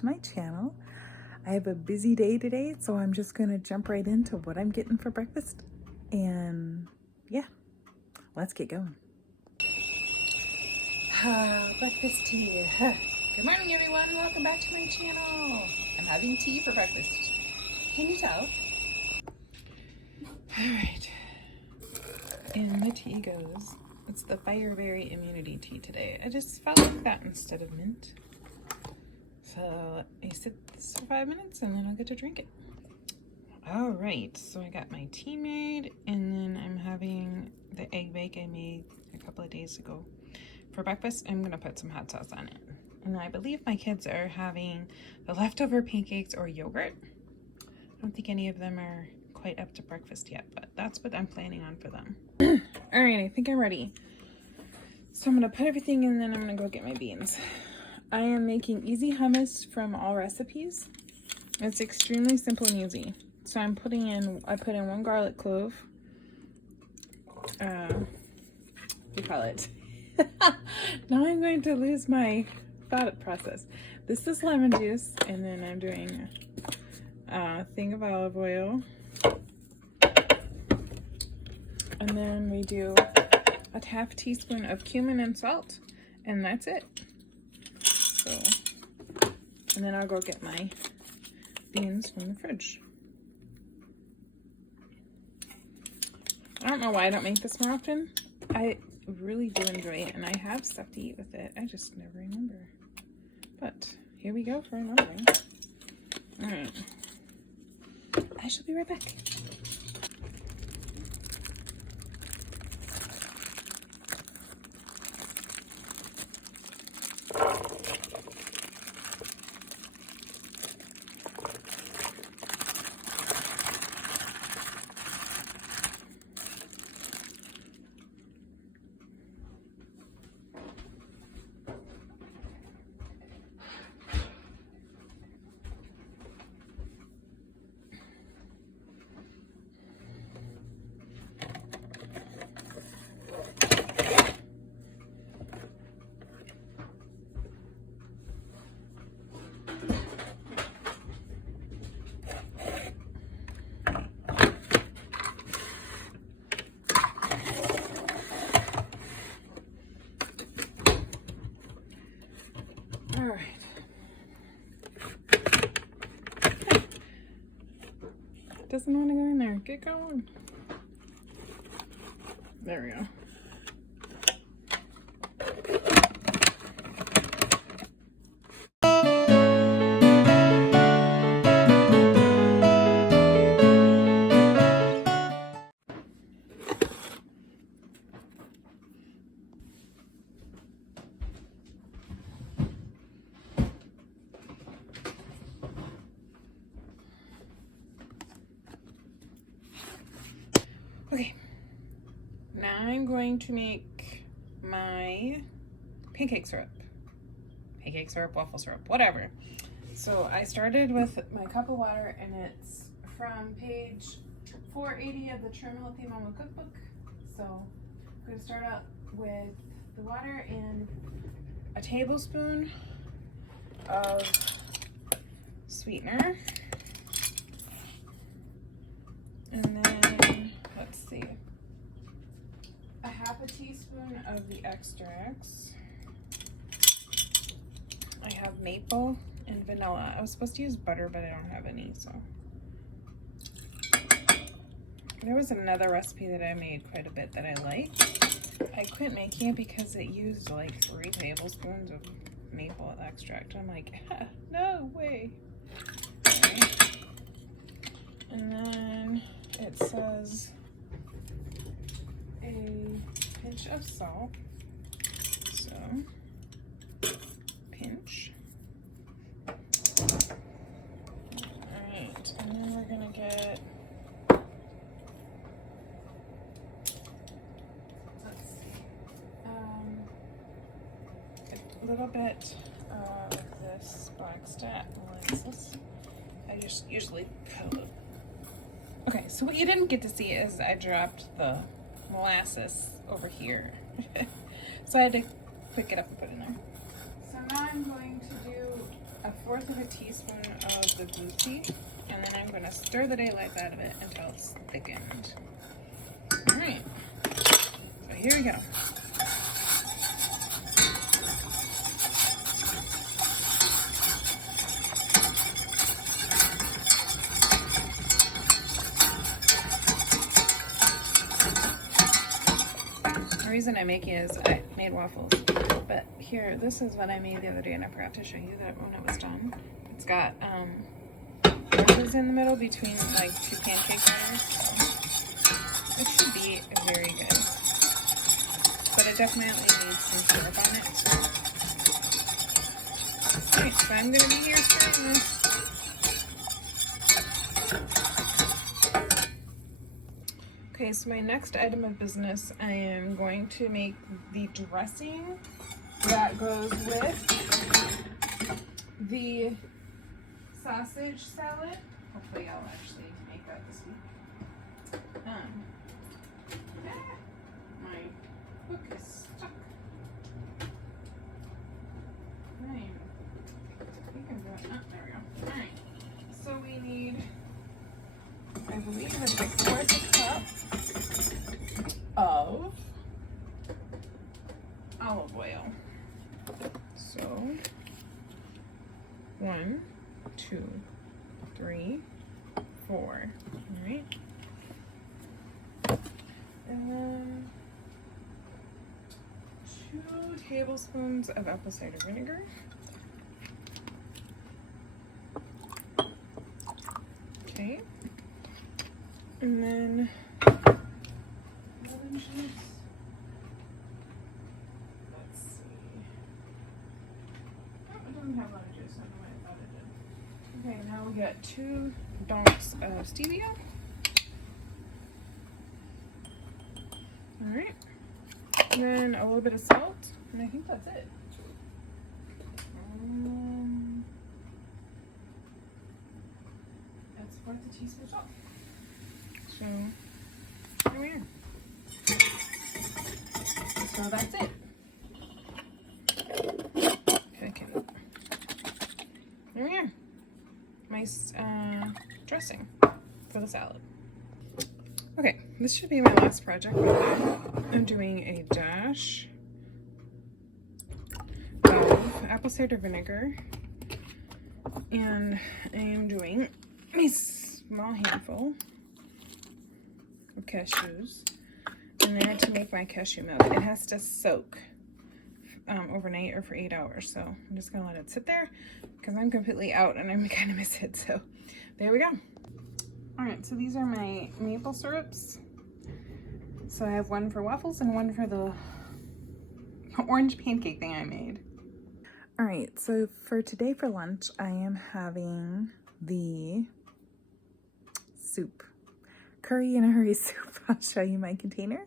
to my channel. I have a busy day today, so I'm just gonna jump right into what I'm getting for breakfast. And yeah, let's get going. Breakfast tea. Good morning, everyone. Welcome back to my channel. I'm having tea for breakfast. Can you tell? All right. And the tea goes. It's the Fireberry Immunity Tea today. I just felt like that instead of mint. So I sit this for 5 minutes and then I'll get to drink it. All right, so I got my tea made, and then I'm having the egg bake I made a couple of days ago. For breakfast, I'm gonna put some hot sauce on it. And I believe my kids are having the leftover pancakes or yogurt. I don't think any of them are quite up to breakfast yet, but that's what I'm planning on for them. All right, I think I'm ready. So I'm gonna put everything in, and then I'm gonna go get my beans. I am making easy hummus from All Recipes. It's extremely simple and easy. So I put in 1 garlic clove. You call it. Now I'm going to lose my thought process. This is lemon juice, and then I'm doing a thing of olive oil. And then we do a half teaspoon of cumin and salt, and that's it. So, and then I'll go get my beans from the fridge. I don't know why I don't make this more often. I really do enjoy it, and I have stuff to eat with it. I just never remember. But here we go for remembering. All right. I shall be right back. All right. Doesn't want to go in there. Get going. There we go. Okay, now I'm going to make my pancake syrup, waffle syrup, whatever. So I started with my cup of water, and it's from page 480 of the Trim Healthy Mama Cookbook. So I'm going to start out with the water and a tablespoon of sweetener, and then let's see, a half a teaspoon of the extracts. I have maple and vanilla. I was supposed to use butter, but I don't have any, so. There was another recipe that I made quite a bit that I liked. I quit making it because it used like 3 tablespoons of maple extract. I'm like, no way. Okay. And then it says a pinch of salt. So, pinch. Alright, and then we're gonna get, let's see, a little bit of this black stat molasses. I just usually put a little. Okay, so what you didn't get to see is I dropped the molasses over here. So I had to pick it up and put it in there. So now I'm going to do a 1/4 of a teaspoon of the blue tea, and then I'm going to stir the daylights out of it until it's thickened. Alright, so here we go. The reason I'm making is I made waffles, but here, this is what I made the other day, and I forgot to show you that when it was done. It's got wedges in the middle between like 2 pancake batters. It should be very good, but it definitely needs some syrup on it. Alright, so I'm going to be here stirring this. Okay, so my next item of business, I am going to make the dressing that goes with the sausage salad. Hopefully I'll actually make that this week. My hook is stuck. Right. I think I'm doing, oh, there we go. Alright, so we need, I believe it's a 1/4 cup of olive oil. So 1, 2, 3, 4. All right. And then 2 tablespoons of apple cider vinegar. Okay. And then lemon juice. Let's see. Oh, it doesn't have lemon juice. I don't know why I thought it did. Okay, now we got 2 donks of stevia. All right. And then a little bit of salt, and I think that's it. That's 1/4 teaspoon salt. So here we are. So that's it. Okay. There we are. My dressing for the salad. Okay, this should be my last project. I'm doing a dash of apple cider vinegar, and I am doing a small handful of cashews in there to make my cashew milk. It has to soak overnight or for 8 hours, so I'm just gonna let it sit there because I'm completely out and I'm gonna miss it. So there we go. All right, so these are my maple syrups. So I have one for waffles and one for the orange pancake thing I made. All right, so for today for lunch, I am having the soup. Curry in a hurry soup. I'll show you my container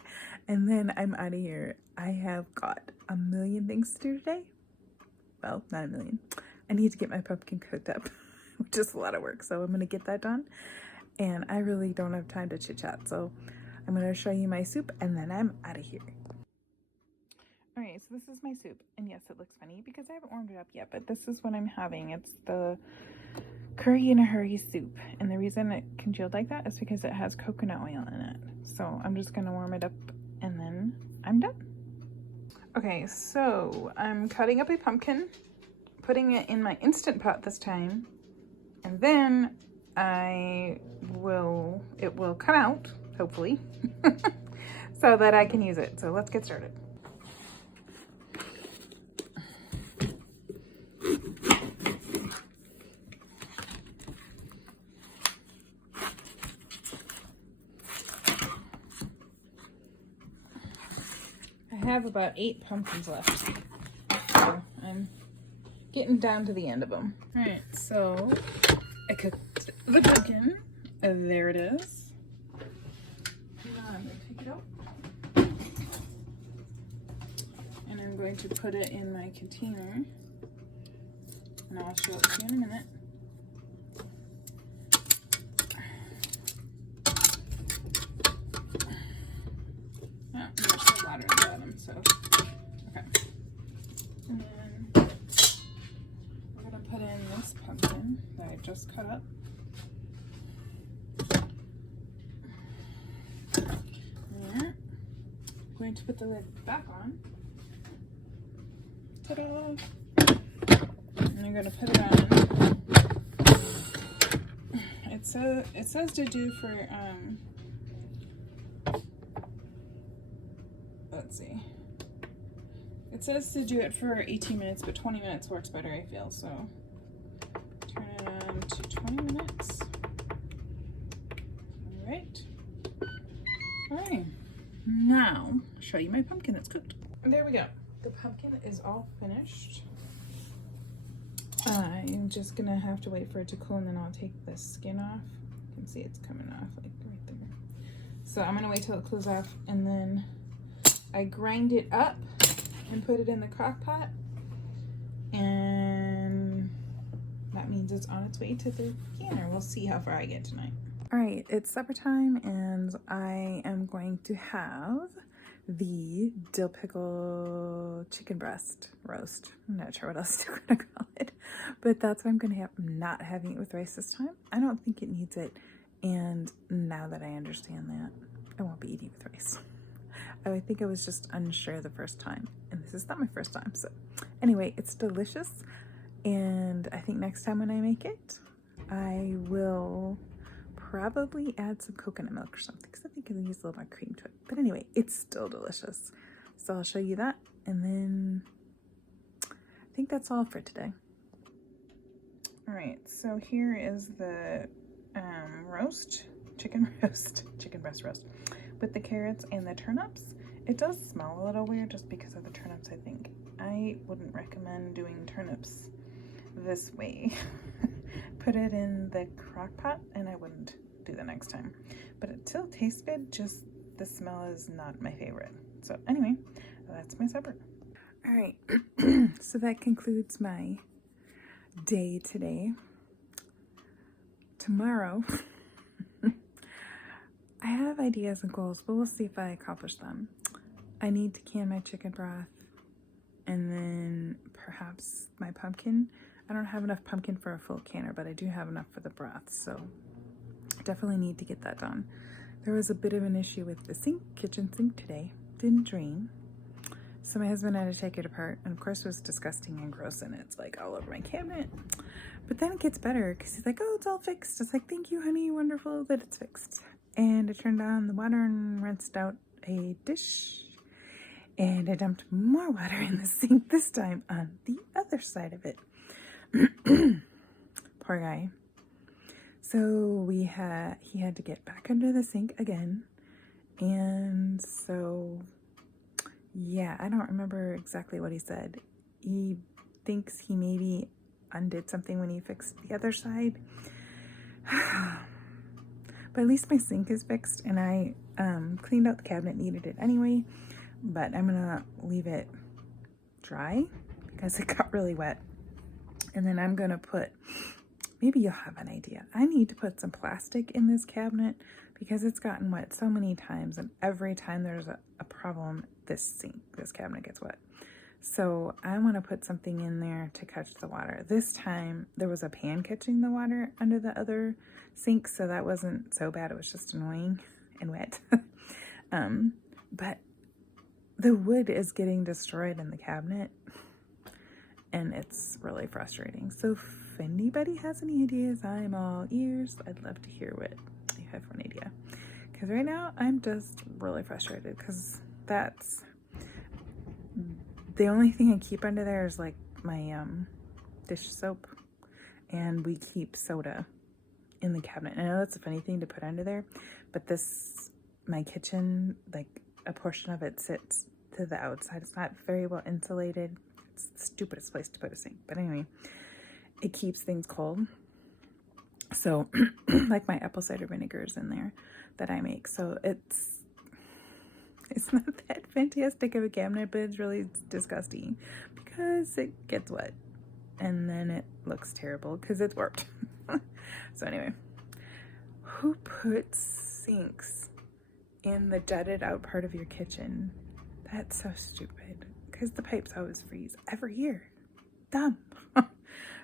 and then I'm out of here. I have got a million things to do today. Well, not a million. I need to get my pumpkin cooked up, which is a lot of work. So I'm gonna get that done. And I really don't have time to chit chat. So I'm gonna show you my soup and then I'm out of here. All right, so this is my soup. And yes, it looks funny because I haven't warmed it up yet, but this is what I'm having. It's the curry in a hurry soup. And the reason it congealed like that is because it has coconut oil in it. So I'm just gonna warm it up and then I'm done. Okay, so I'm cutting up a pumpkin, putting it in my Instant Pot this time, and then it will come out, hopefully, so that I can use it. So let's get started. I have about 8 pumpkins left, so I'm getting down to the end of them. All right, so I cooked the pumpkin. There it is. Now I'm going to take it out. And I'm going to put it in my container. And I'll show it to you in a minute. Oh, there's still water at the bottom, so okay. And then we're going to put in just cut up. There. I'm going to put the lid back on. Ta-da! And I'm going to put it on. It says to do for, let's see. It says to do it for 18 minutes, but 20 minutes works better, I feel. So turn it on to 20 minutes. All right. All right. Now, I'll show you my pumpkin that's cooked. And there we go. The pumpkin is all finished. I'm just gonna have to wait for it to cool, and then I'll take the skin off. You can see it's coming off like right there. So I'm gonna wait till it cools off, and then I grind it up and put it in the crock pot, and that means it's on its way to the canner. We'll see how far I get tonight. All right, it's supper time, and I am going to have the dill pickle chicken breast roast. I'm not sure what else you're gonna call it, but that's what I'm gonna have. I'm not having it with rice this time. I don't think it needs it, and now that I understand that, I won't be eating with rice. I think I was just unsure the first time, and this is not my first time. So anyway, it's delicious, and I think next time when I make it, I will probably add some coconut milk or something, because I think I can use a little more cream to it. But anyway, it's still delicious. So I'll show you that, and then I think that's all for today. All right, so here is the roast, chicken breast roast with the carrots and the turnips. It does smell a little weird just because of the turnips, I think. I wouldn't recommend doing turnips this way. Put it in the crock pot, and I wouldn't do the next time. But it still tastes good, just the smell is not my favorite. So anyway, that's my supper. All right, so that concludes my day today. Tomorrow, I have ideas and goals, but we'll see if I accomplish them. I need to can my chicken broth, and then perhaps my pumpkin. I don't have enough pumpkin for a full canner, but I do have enough for the broth, so I definitely need to get that done. There was a bit of an issue with the kitchen sink today. Didn't drain. So my husband had to take it apart, and of course it was disgusting and gross, and it's like all over my cabinet. But then it gets better, because he's like, oh, it's all fixed. It's like, thank you, honey, wonderful that it's fixed. And I turned on the water and rinsed out a dish, and I dumped more water in the sink, this time on the other side of it. Poor guy. So he had to get back under the sink again, and so yeah, I don't remember exactly what he said. He thinks he maybe undid something when he fixed the other side. But at least my sink is fixed, and I cleaned out the cabinet, needed it anyway, but I'm gonna leave it dry because it got really wet. And then I'm gonna put, maybe you'll have an idea. I need to put some plastic in this cabinet because it's gotten wet so many times, and every time there's a problem, this cabinet gets wet. So I want to put something in there to catch the water. This time there was a pan catching the water under the other sink, so that wasn't so bad. It was just annoying and wet. But the wood is getting destroyed in the cabinet, and it's really frustrating. So if anybody has any ideas, I'm all ears. I'd love to hear what you have for an idea. Because right now I'm just really frustrated, because that's the only thing I keep under there is like my dish soap, and we keep soda in the cabinet. And I know that's a funny thing to put under there, but my kitchen, like a portion of it sits to the outside. It's not very well insulated. It's the stupidest place to put a sink, but anyway, it keeps things cold. So like my apple cider vinegar is in there that I make, so it's not that fantastic of a cabinet, but it's really disgusting because it gets wet and then it looks terrible because it's warped. So anyway, who puts sinks in the jutted out part of your kitchen? That's so stupid, because the pipes always freeze every year. Dumb.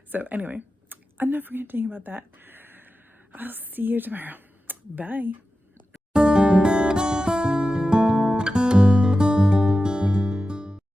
So anyway, enough ranting about that. I'll see you tomorrow. Bye.